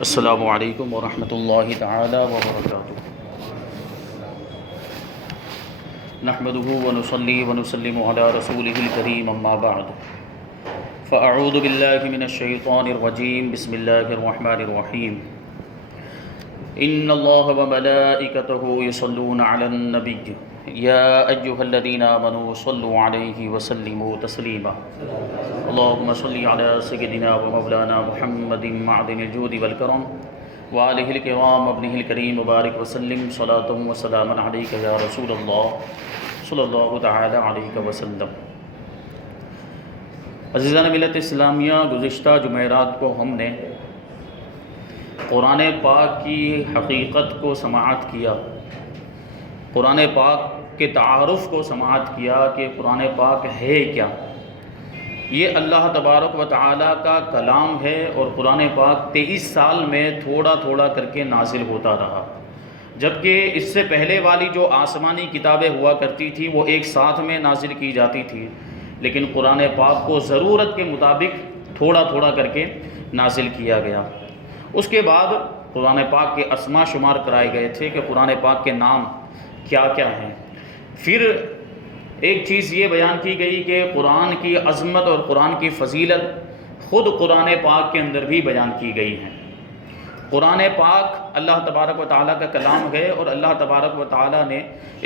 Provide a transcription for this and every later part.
السلام علیکم ورحمۃ اللہ تعالی وبرکاتہ۔ نحمده ونصلي ونسلم على رسوله الكريم اما بعد فاعوذ باللہ من الشیطان الرجیم بسم اللہ الرحمن الرحیم ان اللہ وملائکته یصلون علی النبی یا ایھا الذین آمنوا صلوا علیہ وسلموا تسلیما اللهم صل على سيدنا ومولانا محمد معدن الجود والكرم وآلہ الکرام ابنہ الکریم وبارک وسلم صلاۃ وسلاما علیک یا رسول اللہ صلی اللہ تعالی علیہ وسلم۔ عزیزان ملت اسلامیہ، گزشتہ جمعرات کو ہم نے قرآن پاک کی حقیقت کو سماعت کیا، قرآن پاک کے تعارف کو سماعت کیا کہ قرآن پاک ہے کیا۔ یہ اللہ تبارک و تعالیٰ کا کلام ہے اور قرآن پاک 23 سال میں تھوڑا تھوڑا کر کے نازل ہوتا رہا، جبکہ اس سے پہلے والی جو آسمانی کتابیں ہوا کرتی تھی وہ ایک ساتھ میں نازل کی جاتی تھی، لیکن قرآن پاک کو ضرورت کے مطابق تھوڑا تھوڑا کر کے نازل کیا گیا۔ اس کے بعد قرآن پاک کے اسماء شمار کرائے گئے تھے کہ قرآن پاک کے نام کیا کیا ہیں۔ پھر ایک چیز یہ بیان کی گئی کہ قرآن کی عظمت اور قرآن کی فضیلت خود قرآن پاک کے اندر بھی بیان کی گئی ہیں۔ قرآن پاک اللہ تبارک و تعالیٰ کا کلام ہے اور اللہ تبارک و تعالیٰ نے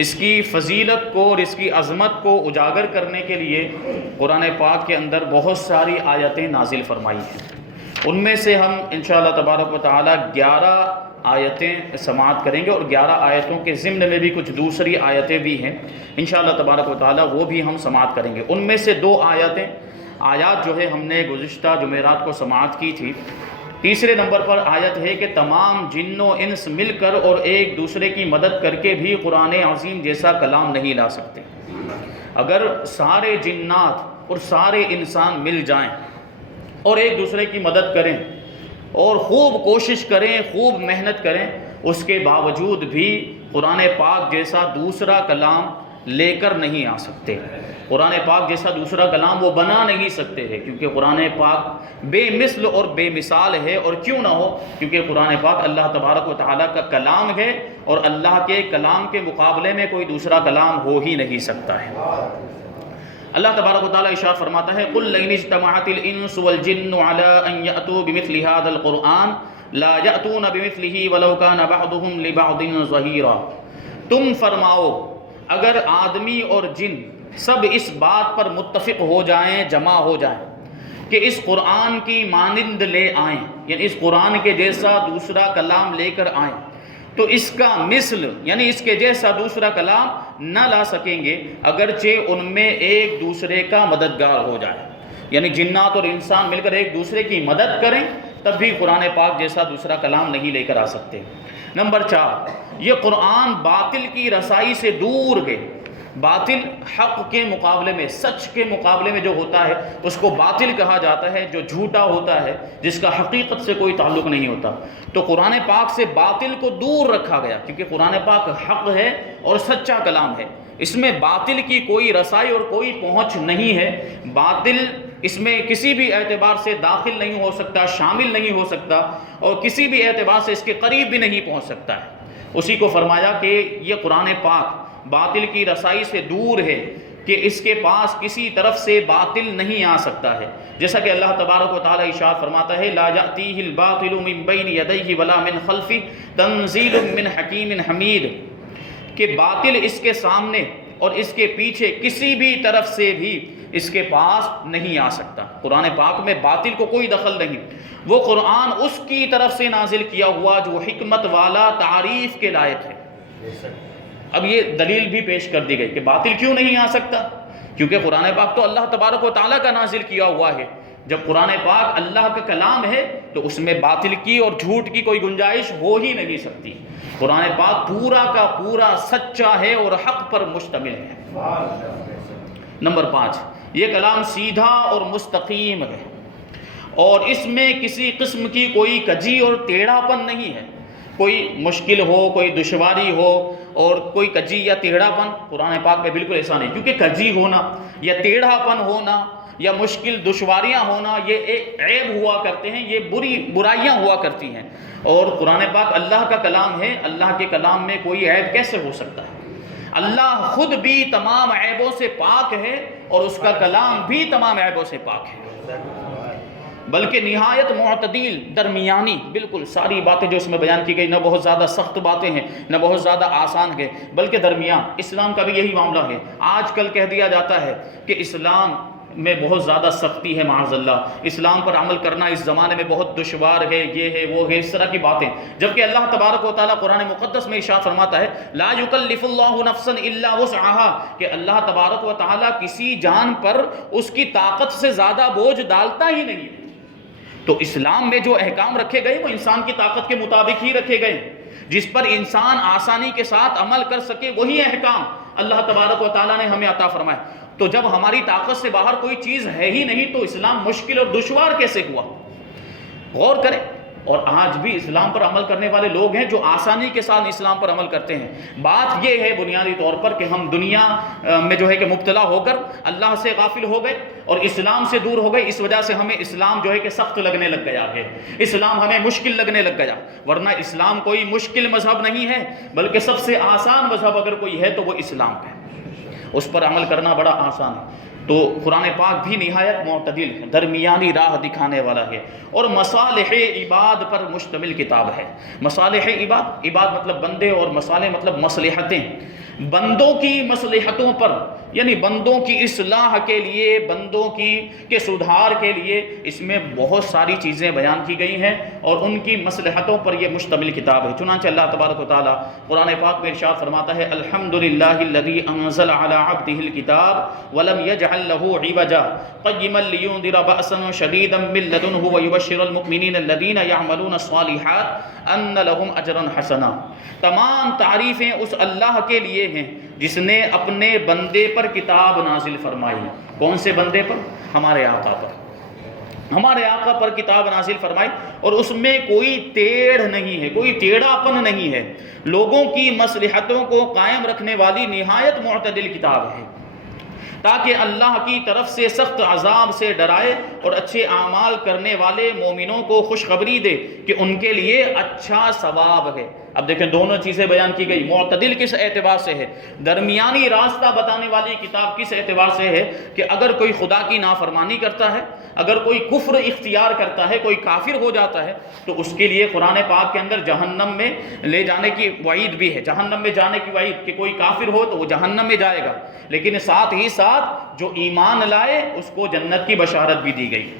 اس کی فضیلت کو اور اس کی عظمت کو اجاگر کرنے کے لیے قرآن پاک کے اندر بہت ساری آیتیں نازل فرمائی ہیں۔ ان میں سے ہم انشاءاللہ تبارک و تعالیٰ 11 آیتیں سماعت کریں گے اور 11 آیتوں کے ضمن میں بھی کچھ دوسری آیتیں بھی ہیں، انشاءاللہ تبارک و تعالیٰ وہ بھی ہم سماعت کریں گے۔ ان میں سے 2 آیات جو ہے ہم نے گزشتہ جمعرات کو سماعت کی تھی۔ تیسرے نمبر پر آیت ہے کہ تمام جن و انس مل کر اور ایک دوسرے کی مدد کر کے بھی قرآن عظیم جیسا کلام نہیں لا سکتے۔ اگر سارے جنات اور سارے انسان مل جائیں اور ایک دوسرے کی مدد کریں اور خوب کوشش کریں، خوب محنت کریں، اس کے باوجود بھی قرآن پاک جیسا دوسرا کلام لے کر نہیں آ سکتے۔ قرآن پاک جیسا دوسرا کلام وہ بنا نہیں سکتے ہیں، کیونکہ قرآن پاک بے مثل اور بے مثال ہے۔ اور کیوں نہ ہو، کیونکہ قرآن پاک اللہ تبارک و تعالیٰ کا کلام ہے اور اللہ کے کلام کے مقابلے میں کوئی دوسرا کلام ہو ہی نہیں سکتا ہے۔ اللہ تبارک و تعالیٰ ارشاد فرماتا ہے قُلْ لَئِنِ اجْتَمَعَتِ الْإِنسُ وَالْجِنُّ عَلَىٰ أَن يَأْتُوا بِمِثْلِ هَٰذَا الْقُرْآنِ لَا يَأْتُونَ بِمِثْلِهِ وَلَوْ كَانَ بَعْضُهُمْ لِبَعْضٍ ظَهِيرًا۔ تم فرماؤ اگر آدمی اور جن سب اس بات پر متفق ہو جائیں، جمع ہو جائیں کہ اس قرآن کی مانند لے آئیں، یعنی اس قرآن کے جیسا دوسرا کلام لے کر آئیں، تو اس کا مثل یعنی اس کے جیسا دوسرا کلام نہ لا سکیں گے، اگرچہ ان میں ایک دوسرے کا مددگار ہو جائے۔ یعنی جنات اور انسان مل کر ایک دوسرے کی مدد کریں تب بھی قرآن پاک جیسا دوسرا کلام نہیں لے کر آ سکتے۔ نمبر 4، یہ قرآن باطل کی رسائی سے دور ہے۔ باطل حق کے مقابلے میں، سچ کے مقابلے میں جو ہوتا ہے اس کو باطل کہا جاتا ہے، جو جھوٹا ہوتا ہے، جس کا حقیقت سے کوئی تعلق نہیں ہوتا۔ تو قرآن پاک سے باطل کو دور رکھا گیا، کیونکہ قرآن پاک حق ہے اور سچا کلام ہے، اس میں باطل کی کوئی رسائی اور کوئی پہنچ نہیں ہے۔ باطل اس میں کسی بھی اعتبار سے داخل نہیں ہو سکتا، شامل نہیں ہو سکتا، اور کسی بھی اعتبار سے اس کے قریب بھی نہیں پہنچ سکتا ہے۔ اسی کو فرمایا کہ یہ قرآن پاک باطل کی رسائی سے دور ہے، کہ اس کے پاس کسی طرف سے باطل نہیں آ سکتا ہے، جیسا کہ اللہ تبارک و تعالیٰ ارشاد فرماتا ہے لا یأتیہ الباطل من بین یدیہ ولا من خلفہ تنزیل من حکیم حمید، کہ باطل اس کے سامنے اور اس کے پیچھے کسی بھی طرف سے بھی اس کے پاس نہیں آ سکتا۔ قرآن پاک میں باطل کو کوئی دخل نہیں۔ وہ قرآن اس کی طرف سے نازل کیا ہوا جو حکمت والا، تعریف کے لائق ہے۔ اب یہ دلیل بھی پیش کر دی گئی کہ باطل کیوں نہیں آ سکتا، کیونکہ قرآن پاک تو اللہ تبارک و تعالیٰ کا نازل کیا ہوا ہے۔ جب قرآن پاک اللہ کا کلام ہے تو اس میں باطل کی اور جھوٹ کی کوئی گنجائش ہو ہی نہیں سکتی۔ قرآن پاک پورا کا پورا سچا ہے اور حق پر مشتمل ہے۔ نمبر 5، یہ کلام سیدھا اور مستقیم ہے اور اس میں کسی قسم کی کوئی کجی اور ٹیڑھا پن نہیں ہے۔ کوئی مشکل ہو، کوئی دشواری ہو اور کوئی کجی یا ٹیڑھا پن قرآن پاک میں بالکل ایسا نہیں، کیونکہ کجی ہونا یا ٹیڑھا پن ہونا یا مشکل دشواریاں ہونا یہ ایک عیب ہوا کرتے ہیں، یہ برائیاں ہوا کرتی ہیں، اور قرآن پاک اللہ کا کلام ہے، اللہ کے کلام میں کوئی عیب کیسے ہو سکتا ہے؟ اللہ خود بھی تمام عیبوں سے پاک ہے اور اس کا کلام بھی تمام عیبوں سے پاک ہے، بلکہ نہایت معتدل، درمیانی، بالکل ساری باتیں جو اس میں بیان کی گئی نہ بہت زیادہ سخت باتیں ہیں نہ بہت زیادہ آسان ہے، بلکہ درمیان۔ اسلام کا بھی یہی معاملہ ہے۔ آج کل کہہ دیا جاتا ہے کہ اسلام میں بہت زیادہ سختی ہے، معاذ اللہ، اسلام پر عمل کرنا اس زمانے میں بہت دشوار ہے، یہ ہے وہ ہے، اس طرح کی باتیں، جبکہ اللہ تبارک و تعالیٰ قرآن مقدس میں ارشاد فرماتا ہے لا یکلف اللہ نفسا الا وسعها، کہ اللہ تبارک و تعالیٰ کسی جان پر اس کی طاقت سے زیادہ بوجھ ڈالتا ہی نہیں ہے۔ تو اسلام میں جو احکام رکھے گئے وہ انسان کی طاقت کے مطابق ہی رکھے گئے، جس پر انسان آسانی کے ساتھ عمل کر سکے وہی احکام اللہ تبارک و تعالیٰ نے ہمیں عطا فرمایا۔ تو جب ہماری طاقت سے باہر کوئی چیز ہے ہی نہیں تو اسلام مشکل اور دشوار کیسے ہوا؟ غور کریں۔ اور آج بھی اسلام پر عمل کرنے والے لوگ ہیں جو آسانی کے ساتھ اسلام پر عمل کرتے ہیں۔ بات یہ ہے بنیادی طور پر کہ ہم دنیا میں جو ہے کہ مبتلا ہو کر اللہ سے غافل ہو گئے اور اسلام سے دور ہو گئے، اس وجہ سے ہمیں اسلام جو ہے کہ سخت لگنے لگ گیا ہے، اسلام ہمیں مشکل لگنے لگ گیا، ورنہ اسلام کوئی مشکل مذہب نہیں ہے، بلکہ سب سے آسان مذہب اگر کوئی ہے تو وہ اسلام ہے، اس پر عمل کرنا بڑا آسان ہے۔ تو قرآن پاک بھی نہایت معتدل، درمیانی راہ دکھانے والا ہے، اور مصالح عباد پر مشتمل کتاب ہے۔ مصالح عباد، عباد مطلب بندے اور مصالح مطلب مصلحتیں، بندوں کی مصلحتوں پر، یعنی بندوں کی اصلاح کے لیے، بندوں کے سدھار کے لیے اس میں بہت ساری چیزیں بیان کی گئی ہیں اور ان کی مصلحتوں پر یہ مشتمل کتاب ہے۔ چنانچہ اللہ تبارک و تعالیٰ قرآن پاک میں ارشاد فرماتا ہے الحمدللہ الذی انزل علی عبدہ الکتاب ولم یجعل لہ عوجا قیما لینذر بأسا شدیدا من لدنہ ویبشر المؤمنین الذین یعملون الصالحات ان لہم اجرا حسنا۔ تمام تعریفیں اس اللہ کے لیے ہیں جس نے اپنے بندے پر کتاب نازل فرمائی۔ کون سے بندے پر؟ ہمارے آقا پر، ہمارے آقا پر کتاب نازل فرمائی، اور اس میں کوئی ٹیڑھ نہیں ہے، کوئی ٹیڑھا پن نہیں ہے، لوگوں کی مصلحتوں کو قائم رکھنے والی نہایت معتدل کتاب ہے، تاکہ اللہ کی طرف سے سخت عذاب سے ڈرائے اور اچھے اعمال کرنے والے مومنوں کو خوشخبری دے کہ ان کے لیے اچھا ثواب ہے۔ اب دیکھیں دونوں چیزیں بیان کی گئی، معتدل کس اعتبار سے ہے، درمیانی راستہ بتانے والی کتاب کس اعتبار سے ہے کہ اگر کوئی خدا کی نافرمانی کرتا ہے، اگر کوئی کفر اختیار کرتا ہے، کوئی کافر ہو جاتا ہے، تو اس کے لیے قرآن پاک کے اندر جہنم میں لے جانے کی وعید بھی ہے، جہنم میں جانے کی وعید کہ کوئی کافر ہو تو وہ جہنم میں جائے گا، لیکن ساتھ ہی ساتھ جو ایمان لائے اس کو جنت کی بشارت بھی دی گئی۔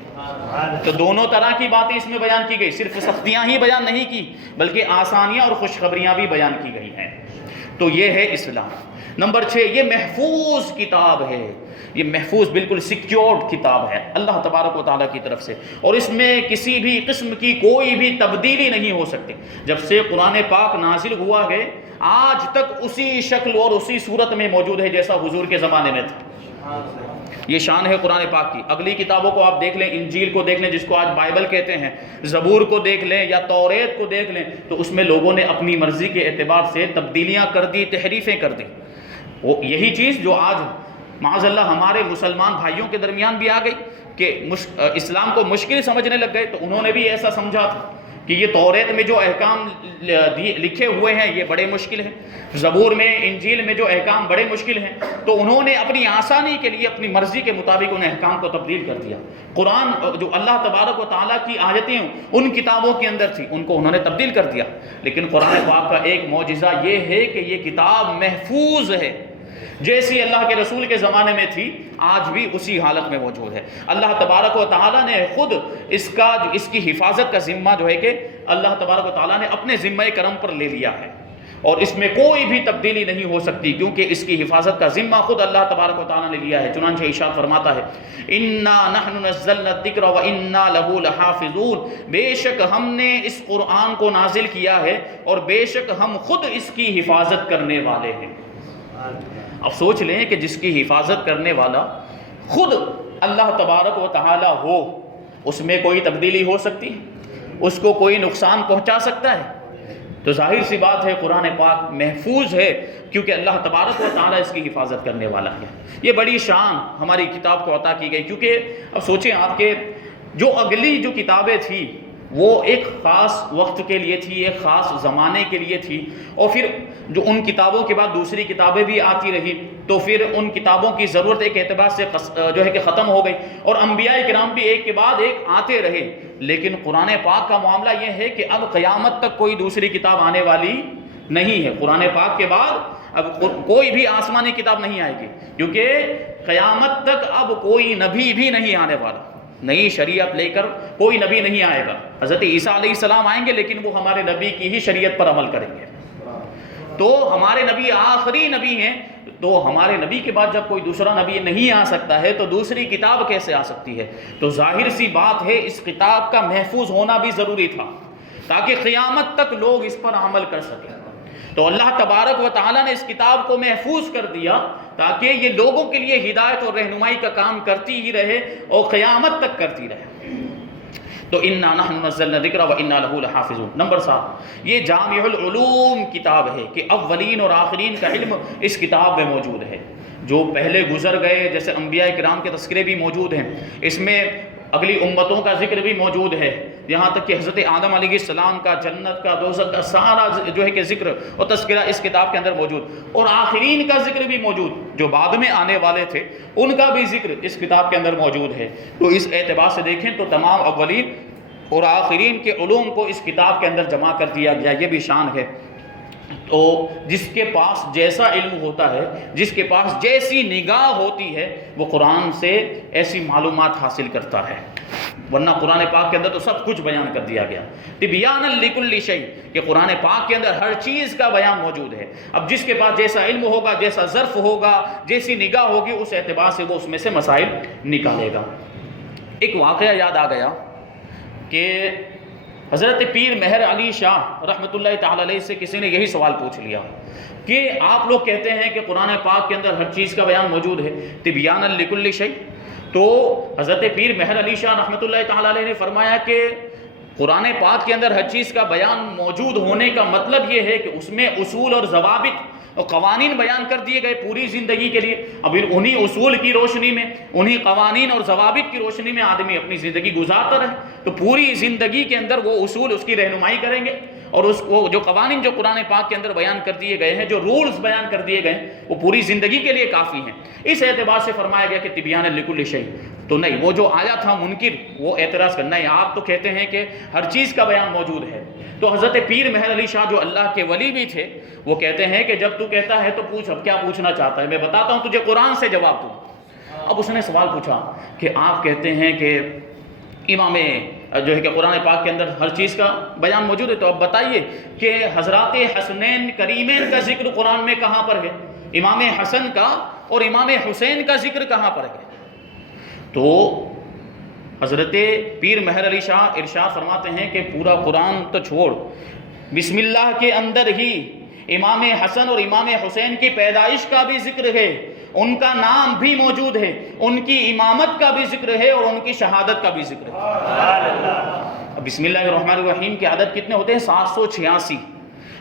تو دونوں طرح کی باتیں اس میں بیان کی گئی، صرف سختیاں ہی بیان نہیں کی بلکہ آسانیاں اور خوشخبریاں بھی بیان کی گئی ہیں۔ تو یہ ہے اسلام۔ نمبر 6، یہ محفوظ کتاب ہے، یہ محفوظ بالکل سیکیورڈ کتاب ہے اللہ تبارک و تعالیٰ کی طرف سے، اور اس میں کسی بھی قسم کی کوئی بھی تبدیلی نہیں ہو سکتی۔ جب سے قرآن پاک نازل ہوا ہے آج تک اسی شکل اور اسی صورت میں موجود ہے جیسا حضور کے زمانے میں تھا۔ یہ شان ہے قرآن پاک کی۔ اگلی کتابوں کو آپ دیکھ لیں، انجیل کو دیکھ لیں جس کو آج بائبل کہتے ہیں، زبور کو دیکھ لیں یا توریت کو دیکھ لیں، تو اس میں لوگوں نے اپنی مرضی کے اعتبار سے تبدیلیاں کر دی، تحریفیں کر دی۔ وہ یہی چیز جو آج معاذ اللہ ہمارے مسلمان بھائیوں کے درمیان بھی آ گئی کہ اسلام کو مشکل سمجھنے لگ گئے، تو انہوں نے بھی ایسا سمجھا تھا کہ یہ توریت میں جو احکام لکھے ہوئے ہیں یہ بڑے مشکل ہیں، زبور میں، انجیل میں جو احکام بڑے مشکل ہیں، تو انہوں نے اپنی آسانی کے لیے اپنی مرضی کے مطابق ان احکام کو تبدیل کر دیا۔ قرآن جو اللہ تبارک و تعالیٰ کی آیتیں ان کتابوں کے اندر تھی ان کو انہوں نے تبدیل کر دیا، لیکن قرآن پاک کا ایک معجزہ یہ ہے کہ یہ کتاب محفوظ ہے، جیسی اللہ کے رسول کے زمانے میں تھی آج بھی اسی حالت میں موجود ہے۔ اللہ تبارک و تعالیٰ نے خود اس کی حفاظت کا ذمہ جو ہے کہ اللہ تبارک و تعالیٰ نے اپنے ذمہ کرم پر لے لیا ہے، اور اس میں کوئی بھی تبدیلی نہیں ہو سکتی کیونکہ اس کی حفاظت کا ذمہ خود اللہ تبارک و تعالیٰ نے لیا ہے۔ چنانچہ ارشاد فرماتا ہے اِنَّا نَحْنُ نَزَّلْنَا الذِّكْرَ وَإِنَّا لَهُ لَحَافِظُونَ، بے شک ہم نے اس قرآن کو نازل کیا ہے اور بے شک ہم خود اس کی حفاظت کرنے والے ہیں۔ اب سوچ لیں کہ جس کی حفاظت کرنے والا خود اللہ تبارک و تعالیٰ ہو، اس میں کوئی تبدیلی ہو سکتی ہے؟ اس کو کوئی نقصان پہنچا سکتا ہے؟ تو ظاہر سی بات ہے قرآن پاک محفوظ ہے، کیونکہ اللہ تبارک و تعالیٰ اس کی حفاظت کرنے والا ہے۔ یہ بڑی شان ہماری کتاب کو عطا کی گئی، کیونکہ اب سوچیں آپ کے جو اگلی جو کتابیں تھیں وہ ایک خاص وقت کے لیے تھی، ایک خاص زمانے کے لیے تھی، اور پھر جو ان کتابوں کے بعد دوسری کتابیں بھی آتی رہی، تو پھر ان کتابوں کی ضرورت ایک اعتبار سے جو ہے کہ ختم ہو گئی، اور انبیاء کرام بھی ایک کے بعد ایک آتے رہے۔ لیکن قرآن پاک کا معاملہ یہ ہے کہ اب قیامت تک کوئی دوسری کتاب آنے والی نہیں ہے۔ قرآن پاک کے بعد اب کوئی بھی آسمانی کتاب نہیں آئے گی، کیونکہ قیامت تک اب کوئی نبی بھی نہیں آنے والا، نئی شریعت لے کر کوئی نبی نہیں آئے گا۔ حضرت عیسیٰ علیہ السلام آئیں گے، لیکن وہ ہمارے نبی کی ہی شریعت پر عمل کریں گے۔ تو ہمارے نبی آخری نبی ہیں، تو ہمارے نبی کے بعد جب کوئی دوسرا نبی نہیں آ سکتا ہے تو دوسری کتاب کیسے آ سکتی ہے؟ تو ظاہر سی بات ہے اس کتاب کا محفوظ ہونا بھی ضروری تھا، تاکہ قیامت تک لوگ اس پر عمل کر سکیں۔ تو اللہ تبارک و تعالیٰ نے اس کتاب کو محفوظ کر دیا تاکہ یہ لوگوں کے لیے ہدایت اور رہنمائی کا کام کرتی ہی رہے اور قیامت تک کرتی رہے۔ تو اِنَّا نَحْنُ نَزَّلْنَا الذِّكْرَ وَإِنَّا لَهُ لَحَافِظُونَ۔ نمبر 7، یہ جامع العلوم کتاب ہے کہ اولین اور آخرین کا علم اس کتاب میں موجود ہے۔ جو پہلے گزر گئے جیسے انبیاء کرام کے تذکرے بھی موجود ہیں، اس میں اگلی امتوں کا ذکر بھی موجود ہے، یہاں تک کہ حضرت آدم علیہ السلام کا، جنت کا، دوزخ کا سارا جو ہے کہ ذکر اور تذکرہ اس کتاب کے اندر موجود، اور آخرین کا ذکر بھی موجود، جو بعد میں آنے والے تھے ان کا بھی ذکر اس کتاب کے اندر موجود ہے۔ تو اس اعتبار سے دیکھیں تو تمام اولین اور آخرین کے علوم کو اس کتاب کے اندر جمع کر دیا گیا، یہ بھی شان ہے۔ تو جس کے پاس جیسا علم ہوتا ہے، جس کے پاس جیسی نگاہ ہوتی ہے، وہ قرآن سے ایسی معلومات حاصل کرتا ہے، ورنہ قرآن پاک کے اندر تو سب کچھ بیان کر دیا گیا۔ تبیانا لکل شیء، کہ قرآن پاک کے اندر ہر چیز کا بیان موجود ہے۔ اب جس کے پاس جیسا علم ہوگا، جیسا ظرف ہوگا، جیسی نگاہ ہوگی، اس اعتبار سے وہ اس میں سے مسائل نکالے گا۔ ایک واقعہ یاد آ گیا کہ حضرت پیر مہر علی شاہ رحمۃ اللہ تعالی علیہ سے کسی نے یہی سوال پوچھ لیا کہ آپ لوگ کہتے ہیں کہ قرآن پاک کے اندر ہر چیز کا بیان موجود ہے، تبیانا لکل شیء۔ تو حضرت پیر مہر علی شاہ رحمۃ اللہ تعالی علیہ نے فرمایا کہ قرآن پاک کے اندر ہر چیز کا بیان موجود ہونے کا مطلب یہ ہے کہ اس میں اصول اور ضوابط اور قوانین بیان کر دیے گئے پوری زندگی کے لیے۔ اب انہی اصول کی روشنی میں، انہی قوانین اور ضوابط کی روشنی میں آدمی اپنی زندگی گزارتا رہے، تو پوری زندگی کے اندر وہ اصول اس کی رہنمائی کریں گے، اور وہ جو قوانین جو قرآن پاک کے اندر بیان کر دیے گئے ہیں، جو رولز بیان کر دیے گئے ہیں، وہ پوری زندگی کے لیے کافی ہیں۔ اس اعتبار سے فرمایا گیا کہ تبیانا لکل شیء۔ تو نہیں، وہ جو آیا تھا منکر، وہ اعتراض کرنا ہے، آپ تو کہتے ہیں کہ ہر چیز کا بیان موجود ہے۔ تو حضرت پیر مہر علی شاہ جو اللہ کے ولی بھی تھے، وہ کہتے ہیں کہ جب تو کہتا ہے تو پوچھ، اب کیا پوچھنا چاہتا ہے، میں بتاتا ہوں تجھے قرآن سے جواب دوں۔ اب اس نے سوال پوچھا کہ آپ کہتے ہیں کہ امام جو ہے کہ قرآن پاک کے اندر ہر چیز کا بیان موجود ہے، تو اب بتائیے کہ حضرات حسنین کریمین کا ذکر قرآن میں کہاں پر ہے؟ امام حسن کا اور امام حسین کا ذکر کہاں پر ہے؟ تو حضرت پیر مہر علی شاہ ارشاد فرماتے ہیں کہ پورا قرآن تو چھوڑ، بسم اللہ کے اندر ہی امام حسن اور امام حسین کی پیدائش کا بھی ذکر ہے، ان کا نام بھی موجود ہے، ان کی امامت کا بھی ذکر ہے، اور ان کی شہادت کا بھی ذکر ہے۔ بسم اللہ الرحمن الرحیم کے عدد کتنے ہوتے ہیں؟ 786۔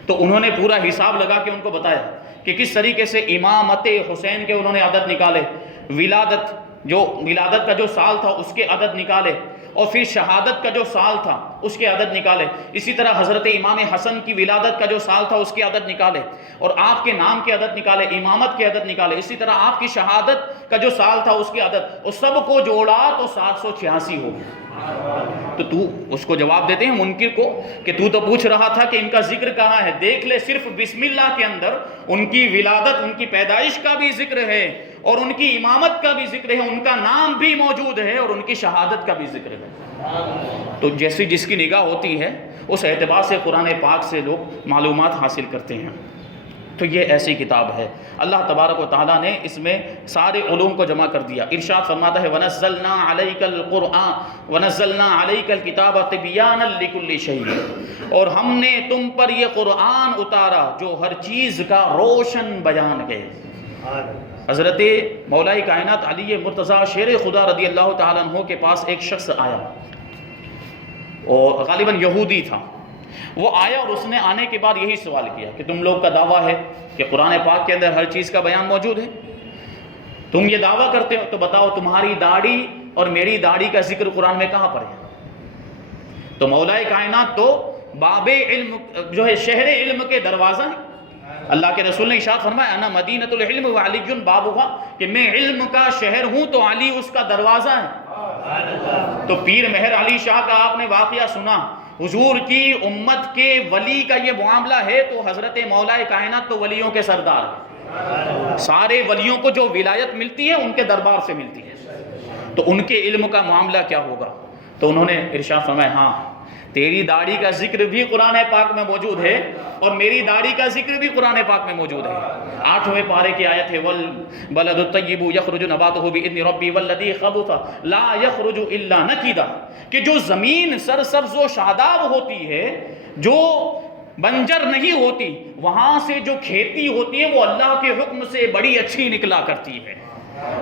تو انہوں نے پورا حساب لگا کے ان کو بتایا کہ کس طریقے سے امامت حسین کے انہوں نے عدد نکالے، ولادت کا جو سال تھا اس کے عدد نکالے، اور پھر شہادت کا جو سال تھا اس کے عدد نکالے، اسی طرح حضرت امام حسن کی ولادت کا جو سال تھا اس کے عدد نکالے، اور آپ کے نام کے عدد نکالے، امامت کے عدد نکالے، اسی طرح آپ کی شہادت کا جو سال تھا اس کے عدد، اور سب کو جوڑا تو 786 ہو گیا۔ تو اس کو جواب دیتے ہیں منکر کو کہ تو پوچھ رہا تھا کہ ان کا ذکر کہاں ہے، دیکھ لے صرف بسم اللہ کے اندر ان کی ولادت، ان کی پیدائش کا بھی ذکر ہے، اور ان کی امامت کا بھی ذکر ہے، ان کا نام بھی موجود ہے، اور ان کی شہادت کا بھی ذکر ہے۔ تو جیسی جس کی نگاہ ہوتی ہے اس اعتبار سے قرآن پاک سے لوگ معلومات حاصل کرتے ہیں۔ تو یہ ایسی کتاب ہے، اللہ تبارک و تعالیٰ نے اس میں سارے علوم کو جمع کر دیا۔ ارشاد فرماتا ہے وَنَزَّلْنَا عَلَيْكَ الْقُرْآنَ وَنَزَّلْنَا عَلَيْكَ الْكِتَابَ تِبْيَانًا لِكُلِّ شَيْءٍ، اور ہم نے تم پر یہ قرآن اتارا جو ہر چیز کا روشن بیان ہے۔ حضرت مولا کائنات علی مرتضیٰ شیر خدا رضی اللہ تعالیٰ عنہ کے پاس ایک شخص آیا، اور غالباً یہودی تھا، وہ آیا اور اس نے آنے کے بعد یہی سوال کیا کہ تم لوگ کا دعویٰ ہے کہ قرآن پاک کے اندر ہر چیز کا بیان موجود ہے، تم یہ دعویٰ کرتے ہو، تو بتاؤ تمہاری داڑھی اور میری داڑھی کا ذکر قرآن میں کہاں پر ہے؟ تو مولا کائنات تو باب علم جو ہے شہر علم کے دروازہ ہے۔ اللہ کے رسول نے ارشاد فرمایا انا مدینۃ العلم وعلی بابھا، کہ میں علم کا شہر ہوں تو علی اس کا دروازہ ہے۔ تو پیر مہر علی شاہ کا آپ نے واقعہ سنا، حضور کی امت کے ولی کا یہ معاملہ ہے تو حضرت مولا کائنات تو ولیوں کے سردار ہیں، سارے ولیوں کو جو ولایت ملتی ہے ان کے دربار سے ملتی ہے، تو ان کے علم کا معاملہ کیا ہوگا؟ تو انہوں نے ارشاد فرمایا ہاں تیری داڑھی کا ذکر بھی قرآن پاک میں موجود ہے اور میری داڑھی کا ذکر بھی قرآن پاک میں موجود ہے۔ 8ویں پارے کی آیت ہے والبلد الطیب یخرج نباتہ بإذن ربی والذی خبث لا یخرج الا نکدا، کہ جو زمین سرسبز و شاداب ہوتی ہے، جو بنجر نہیں ہوتی، وہاں سے جو کھیتی ہوتی ہے وہ اللہ کے حکم سے بڑی اچھی نکلا کرتی ہے،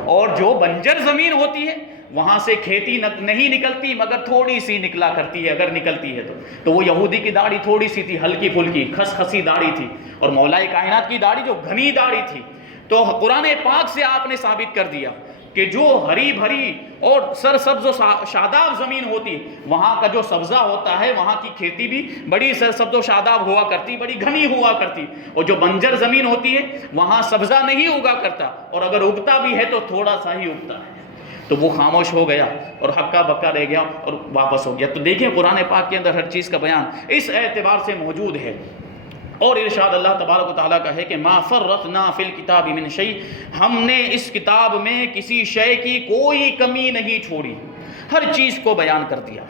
اور جو بنجر زمین ہوتی ہے وہاں سے کھیتی نہیں نکلتی مگر تھوڑی سی نکلا کرتی ہے، اگر نکلتی ہے تو وہ یہودی کی داڑھی تھوڑی سی تھی، ہلکی پھلکی کھسی داڑھی تھی، اور مولا کائنات کی داڑھی جو گھنی داڑھی تھی۔ تو قرآن پاک سے آپ نے ثابت کر دیا کہ جو ہری بھری اور سرسبز و شاداب زمین ہوتی، وہاں کا جو سبزہ ہوتا ہے، وہاں کی کھیتی بھی بڑی سرسبز و شاداب ہوا کرتی، بڑی گھنی ہوا کرتی، اور جو بنجر زمین ہوتی ہے وہاں سبزہ نہیں اگا کرتا، اور اگر اگتا بھی ہے تو تھوڑا سا ہی اگتا ہے۔ تو وہ خاموش ہو گیا اور ہکا بکا رہ گیا اور واپس ہو گیا۔ تو دیکھیں قرآن پاک کے اندر ہر چیز کا بیان اس اعتبار سے موجود ہے، اور ارشاد اللہ تبارک و تعالیٰ کا ہے کہ ما فرطنا فی الکتاب من شیء، ہم نے اس کتاب میں کسی شے کی کوئی کمی نہیں چھوڑی، ہر چیز کو بیان کر دیا۔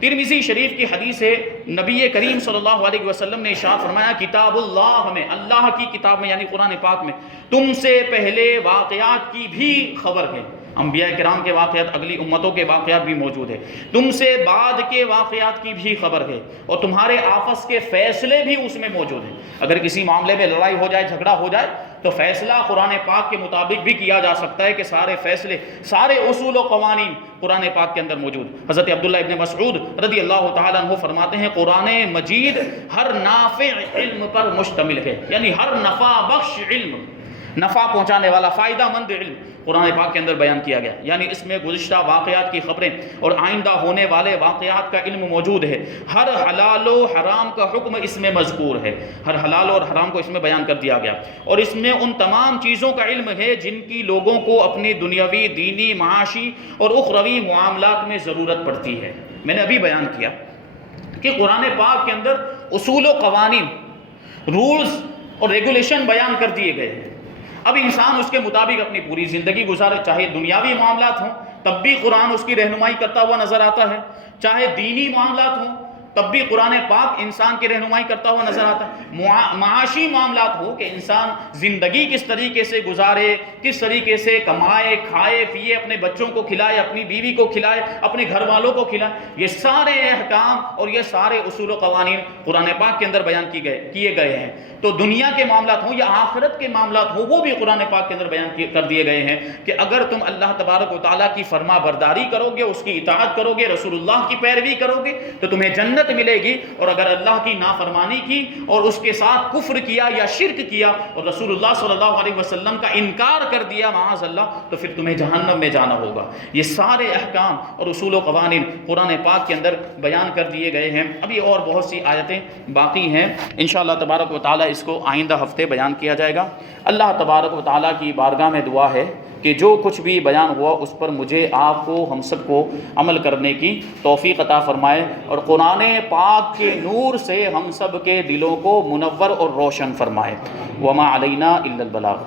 ترمذی شریف کی حدیث ہے، نبی کریم صلی اللہ علیہ وسلم نے ارشاد فرمایا کتاب اللہ میں، اللہ کی کتاب میں یعنی قرآن پاک میں تم سے پہلے واقعات کی بھی خبر ہے، انبیاء کرام کے واقعات، اگلی امتوں کے واقعات بھی موجود ہے، تم سے بعد کے واقعات کی بھی خبر ہے، اور تمہارے آپس کے فیصلے بھی اس میں موجود ہیں۔ اگر کسی معاملے میں لڑائی ہو جائے، جھگڑا ہو جائے، تو فیصلہ قرآن پاک کے مطابق بھی کیا جا سکتا ہے، کہ سارے فیصلے، سارے اصول و قوانین قرآن پاک کے اندر موجود۔ حضرت عبداللہ ابن مسعود رضی اللہ تعالیٰ عنہ فرماتے ہیں قرآن مجید ہر نافع علم پر مشتمل ہے، یعنی ہر نفع بخش علم، نفع پہنچانے والا فائدہ مند علم قرآن پاک کے اندر بیان کیا گیا، یعنی اس میں گزشتہ واقعات کی خبریں اور آئندہ ہونے والے واقعات کا علم موجود ہے، ہر حلال و حرام کا حکم اس میں مذکور ہے، ہر حلال اور حرام کو اس میں بیان کر دیا گیا، اور اس میں ان تمام چیزوں کا علم ہے جن کی لوگوں کو اپنی دنیاوی، دینی، معاشی اور اخروی معاملات میں ضرورت پڑتی ہے۔ میں نے ابھی بیان کیا کہ قرآن پاک کے اندر اصول و قوانین، رولز اور ریگولیشن بیان کر دیے گئے ہیں۔ اب انسان اس کے مطابق اپنی پوری زندگی گزارے، چاہے دنیاوی معاملات ہوں تب بھی قرآن اس کی رہنمائی کرتا ہوا نظر آتا ہے، چاہے دینی معاملات ہوں تب بھی قرآن پاک انسان کی رہنمائی کرتا ہوا نظر آتا ہے، معاشی معاملات ہو کہ انسان زندگی کس طریقے سے گزارے، کس طریقے سے کمائے، کھائے پیے، اپنے بچوں کو کھلائے، اپنی بیوی کو کھلائے، اپنے گھر والوں کو کھلائے، یہ سارے احکام اور یہ سارے اصول و قوانین قرآن پاک کے اندر بیان کیے گئے ہیں۔ تو دنیا کے معاملات ہوں یا آخرت کے معاملات ہوں وہ بھی قرآن پاک کے اندر بیان کر دیے گئے ہیں، کہ اگر تم اللہ تبارک و تعالیٰ کی فرما برداری کرو گے، اس کی اطاعت کرو گے، رسول اللہ کی پیروی کرو گے تو تمہیں جنت ملے گی، اور اگر اللہ کی نافرمانی کی اور اس کے ساتھ کفر کیا یا شرک کیا اور رسول اللہ صلی اللہ علیہ وسلم کا انکار کر دیا معاذ اللہ، تو پھر تمہیں جہنم میں جانا ہوگا۔ یہ سارے احکام اور اصول و قوانین قرآن پاک کے اندر بیان کر دیے گئے ہیں۔ ابھی اور بہت سی آیتیں باقی ہیں، انشاءاللہ تبارک و تعالیٰ اس کو آئندہ ہفتے بیان کیا جائے گا۔ اللہ تبارک و تعالیٰ کی بارگاہ میں دعا ہے کہ جو کچھ بھی بیان ہوا اس پر مجھے، آپ کو، ہم سب کو عمل کرنے کی توفیق عطا فرمائے، اور قرآن پاک کے نور سے ہم سب کے دلوں کو منور اور روشن فرمائے۔ وما علینا الا البلاغ۔